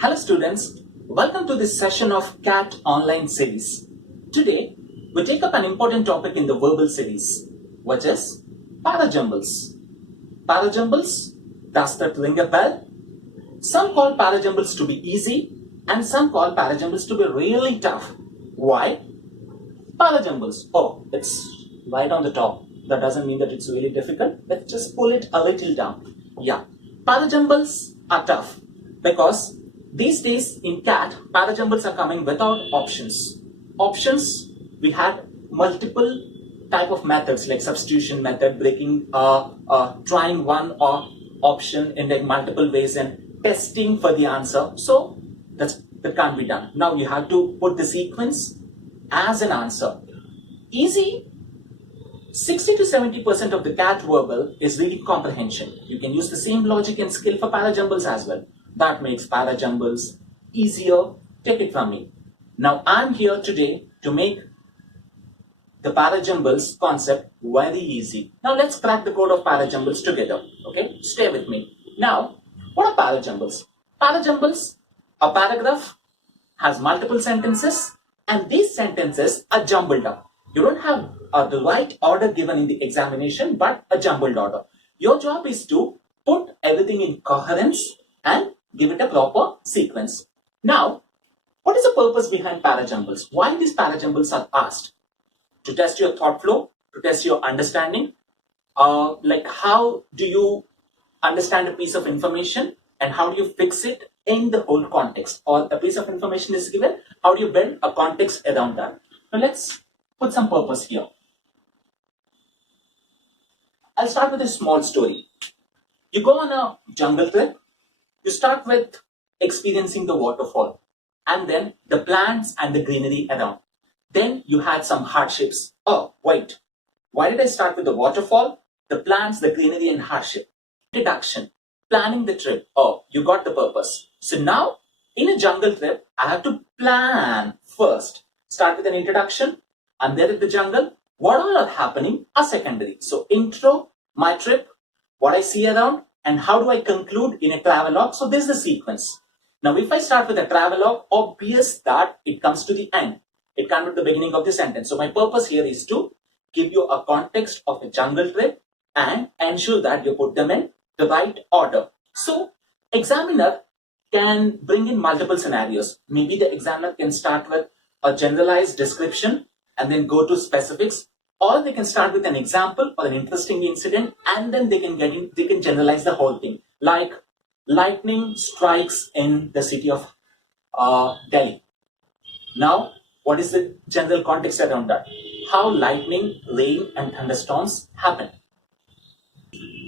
Hello students, welcome to this session of CAT online series. Today, we take up an important topic in the verbal series, which is parajumbles. Parajumbles, does that ring a bell? Some call parajumbles to be easy and some call parajumbles to be really tough. Why? Parajumbles, oh, it's right on the top. That doesn't mean that it's really difficult. Let's just pull it a little down. Yeah, parajumbles are tough because these days in CAT, parajumbles are coming without options. Options, we had multiple type of methods like substitution method, breaking, trying one or option in like multiple ways and testing for the answer. So that can't be done. Now you have to put the sequence as an answer. Easy. 60 to 70% of the CAT verbal is reading comprehension. You can use the same logic and skill for parajumbles as well. That makes parajumbles easier. Take it from me. Now I'm here today to make the parajumbles concept very easy. Now let's crack the code of parajumbles together. Okay, stay with me. Now, what are parajumbles? Parajumbles, a paragraph has multiple sentences and these sentences are jumbled up. You don't have the right order given in the examination, but a jumbled order. Your job is to put everything in coherence and give it a proper sequence. Now, what is the purpose behind parajumbles? Why these parajumbles are asked? To test your thought flow, to test your understanding, like how do you understand a piece of information and how do you fix it in the whole context? Or a piece of information is given, how do you build a context around that? Now let's put some purpose here. I'll start with a small story. You go on a jungle trip, you start with experiencing the waterfall and then the plants and the greenery around. Then you had some hardships. Oh, wait, why did I start with the waterfall, the plants, the greenery and hardship? Introduction, planning the trip. Oh, you got the purpose. So now in a jungle trip, I have to plan first. Start with an introduction. I'm there in the jungle. What all are happening are secondary. So intro, my trip, what I see around, and how do I conclude in a travelogue. So this is the sequence. Now if I start with a travelogue, obvious that it comes to the end. It can't be the beginning of the sentence. So my purpose here is to give you a context of a jungle trip and ensure that you put them in the right order. So examiner can bring in multiple scenarios. Maybe the examiner can start with a generalized description and then go to specifics, or they can start with an example or an interesting incident and then they can generalize the whole thing. Like lightning strikes in the city of Delhi. Now, what is the general context around that? How lightning, rain and thunderstorms happen.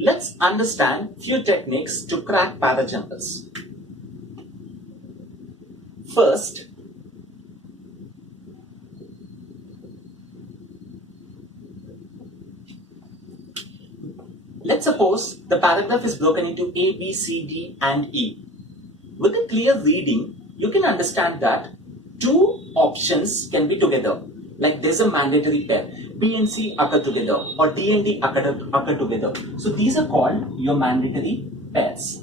Let's understand few techniques to crack parajumbles. First, let's suppose the paragraph is broken into A, B, C, D and E. With a clear reading, you can understand that two options can be together. Like there's a mandatory pair. B and C occur together or D and D occur together. So these are called your mandatory pairs.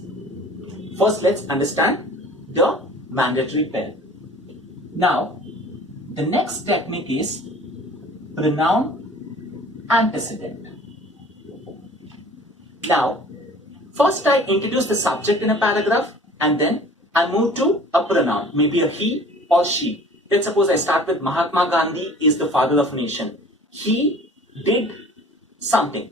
First, let's understand the mandatory pair. Now, the next technique is pronoun antecedent. Now, first I introduce the subject in a paragraph and then I move to a pronoun, maybe a he or she. Let's suppose I start with Mahatma Gandhi is the father of nation. He did something.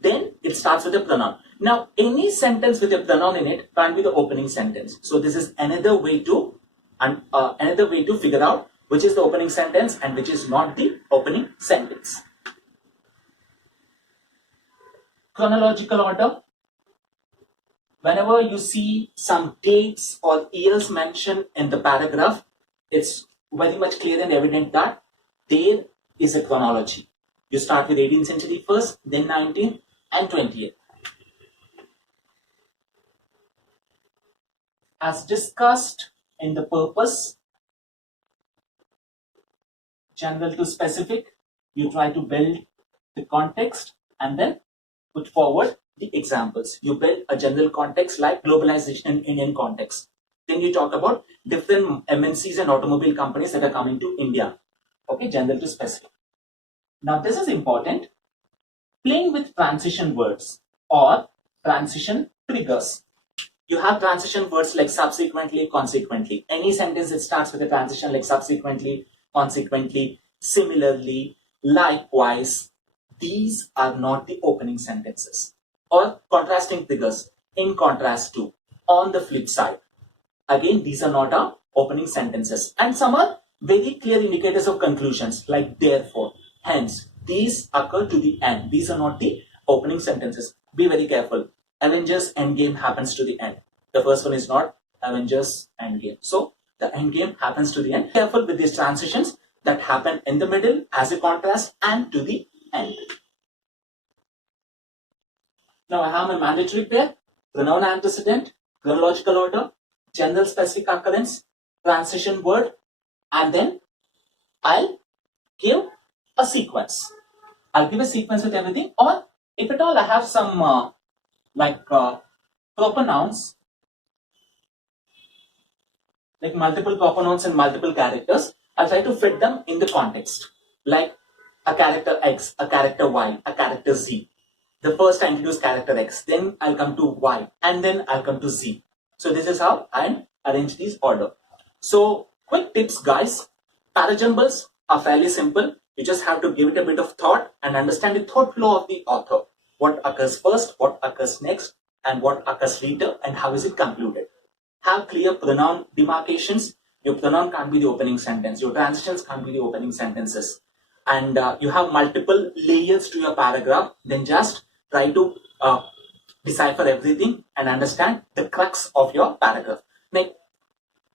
Then it starts with a pronoun. Now, any sentence with a pronoun in it can't be the opening sentence. So this is another way to figure out which is the opening sentence and which is not the opening sentence. Chronological order. Whenever you see some dates or years mentioned in the paragraph, it's very much clear and evident that there is a chronology. You start with 18th century first, then 19th and 20th. As discussed in the purpose, general to specific, you try to build the context and then put forward the examples. You build a general context like globalization in Indian context. Then you talk about different MNCs and automobile companies that are coming to India. Okay, general to specific. Now this is important. Playing with transition words or transition triggers. You have transition words like subsequently, consequently. Any sentence that starts with a transition like subsequently, consequently, similarly, likewise, these are not the opening sentences. Or contrasting triggers, in contrast to, on the flip side. Again, these are not our opening sentences. And some are very clear indicators of conclusions like therefore, hence. These occur to the end. These are not the opening sentences. Be very careful. Avengers Endgame happens to the end. The first one is not Avengers Endgame. So the Endgame happens to the end. Careful with these transitions that happen in the middle as a contrast and to the end. Now I have my mandatory pair, pronoun antecedent, chronological order, general specific occurrence, transition word, and then I'll give a sequence. I'll give a sequence with everything, or if at all I have some proper nouns, like multiple proper nouns and multiple characters, I'll try to fit them in the context. Like a character X, a character Y, a character Z. The first I introduce character X, then I'll come to Y, and then I'll come to Z. So this is how I arrange these order. So quick tips, guys. Parajumbles are fairly simple. You just have to give it a bit of thought and understand the thought flow of the author. What occurs first, what occurs next, and what occurs later, and how is it concluded. Have clear pronoun demarcations. Your pronoun can't be the opening sentence. Your transitions can't be the opening sentences. And you have multiple layers to your paragraph. Then just try to decipher everything and understand the crux of your paragraph. Like,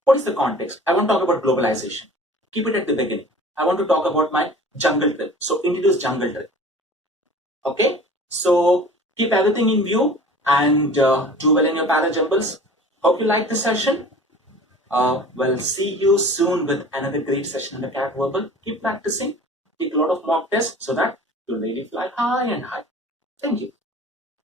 what is the context? I want to talk about globalization. Keep it at the beginning. I want to talk about my jungle trip. So introduce jungle trip. Okay. So keep everything in view and do well in your parajumbles. Hope you like this session. We'll see you soon with another great session in the cat verbal. Keep practicing. Take a lot of mock tests so that you'll really fly high and high. Thank you.